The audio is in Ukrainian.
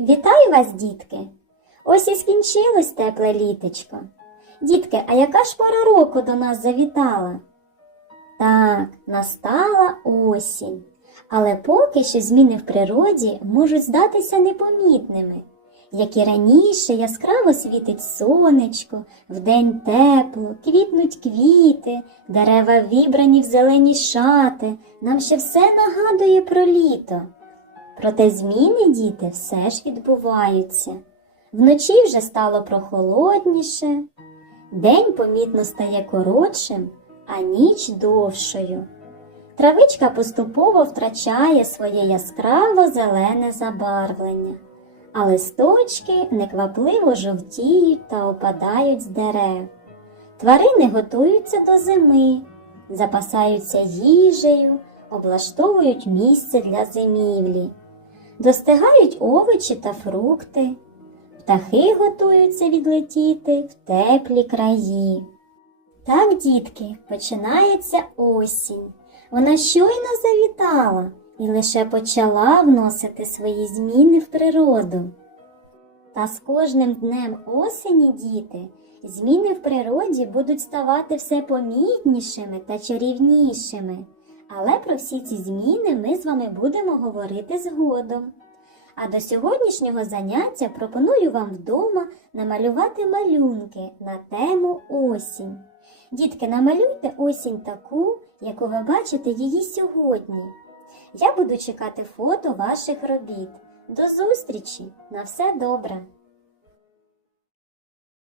Вітаю вас, дітки! Ось і скінчилось тепле літочко. Дітки, а яка ж пора року до нас завітала? Так, настала осінь. Але поки що зміни в природі можуть здатися непомітними. Як і раніше яскраво світить сонечко, вдень тепло, квітнуть квіти, дерева вібрані в зелені шати, нам ще все нагадує про літо. Проте зміни, діти, все ж відбуваються. Вночі вже стало прохолодніше, день помітно стає коротшим, а ніч довшою. Травичка поступово втрачає своє яскраво зелене забарвлення, а листочки неквапливо жовтіють та опадають з дерев. Тварини готуються до зими, запасаються їжею, облаштовують місце для зимівлі, достигають овочі та фрукти, птахи готуються відлетіти в теплі краї. Так, дітки, починається осінь. Вона щойно завітала і лише почала вносити свої зміни в природу. Та з кожним днем осені, діти, зміни в природі будуть ставати все помітнішими та чарівнішими. Але про всі ці зміни ми з вами будемо говорити згодом. А до сьогоднішнього заняття пропоную вам вдома намалювати малюнки на тему осінь. Дітки, намалюйте осінь таку, яку ви бачите її сьогодні. Я буду чекати фото ваших робіт. До зустрічі! На все добре!